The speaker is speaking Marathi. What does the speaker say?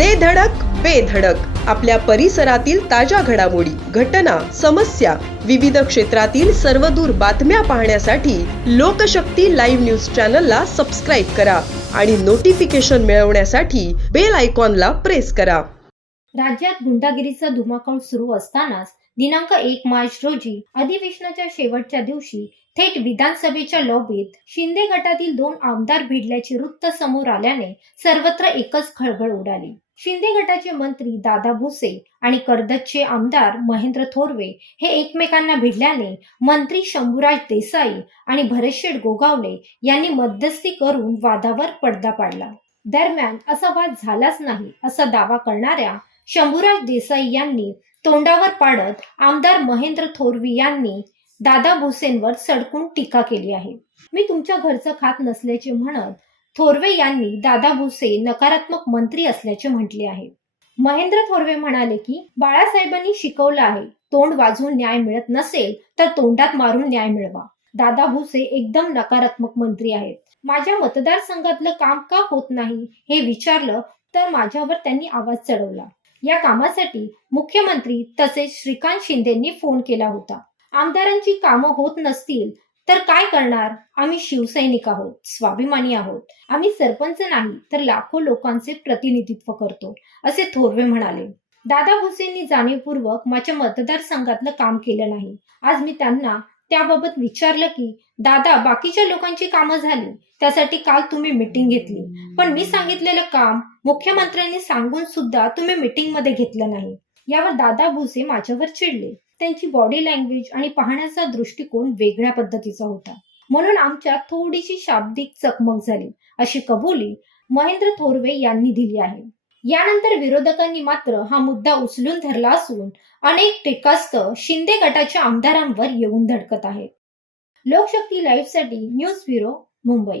दे धडक बेधडक आपल्या परिसरातील ताज्या घडामोडी घटना समस्या विविध क्षेत्रातील सर्वदूर बातम्या पाहण्यासाठी लोकशक्ती लाईव्ह न्यूज चॅनलला सबस्क्राईब करा आणि नोटिफिकेशन मिळवण्यासाठी बेल आयकॉनला प्रेस करा. राज्यात गुंडागिरीचा धुमाकूळ सुरू असतानाच दिनांक एक मार्च रोजी अधिवेशनाच्या शेवटच्या दिवशी थेट विधानसभेच्या लॉबीत शिंदे गटातील दोन आमदार भिडल्याचे वृत्त समोर आल्याने सर्वत्र एकच खळबळ उडाली. शिंदे गटाचे मंत्री दादा भुसे आणि कर्दतचे आमदार महेंद्र थोरवे हे एकमेकांना भिडल्याने मंत्री शंभूराज देसाई आणि भरतशेठ गोगावले यांनी मध्यस्थी करून वादावर पडदा पाडला. दरम्यान असा वाद झालाच नाही असा दावा करणाऱ्या शंभूराज देसाई यांनी तोंडावर पाडत आमदार महेंद्र थोरवी यांनी दादा भुसेंवर सडकून टीका केली आहे. मी तुमच्या घरचं खात नसल्याचे म्हणत थोरवे यांनी दादा भुसे नकारात्मक मंत्री असल्याचे म्हटले आहे. महेंद्र थोरवे म्हणाले की बाळासाहेबांनी शिकवलं आहे तोंड वाजवून न्याय मिळत नसेल तर तोंडात मारून न्याय मिळवा. दादा भुसे एकदम नकारात्मक मंत्री आहेत. माझ्या मतदारसंघातलं काम का होत नाही हे विचारलं तर माझ्यावर त्यांनी आवाज चढवला. या कामासाठी मुख्यमंत्री तसेच श्रीकांत शिंदेंनी फोन केला होता. आमदारांची कामं होत नसतील तर काय करणार? आम्ही शिवसैनिक आहोत स्वाभिमानी आहोत. आम्ही सरपंच नाही तर लाखो लोकांचे प्रतिनिधित्व करतो असे थोरवे म्हणाले. दादा भुसेंनी जाणीवपूर्वक माझ्या मतदारसंघातलं काम केलं नाही. आज मी त्यांना त्याबाबत विचारलं की दादा बाकीच्या लोकांची कामं झाली त्यासाठी काल तुम्ही मिटिंग घेतली. पण मी सांगितलेलं काम मुख्यमंत्र्यांनी सांगून सुद्धा तुम्ही मीटिंगमध्ये घेतलं नाही. यावर दादा भुसे माझ्यावर चिडले. त्यांची बॉडी लँग्वेज आणि पाहण्याचा दृष्टिकोन वेगळ्या पद्धतीचा होता. म्हणून आमच्या थोडीशी शाब्दिक चकमक झाली अशी कबुली महेंद्र थोरवे यांनी दिली आहे. यानंतर विरोधकांनी मात्र हा मुद्दा उचलून धरला असून अनेक टीकास्तव शिंदे गटाच्या आमदारांवर येऊन धडकत आहेत. लोकशक्ती लाईव्हसाठी न्यूज ब्युरो मुंबई.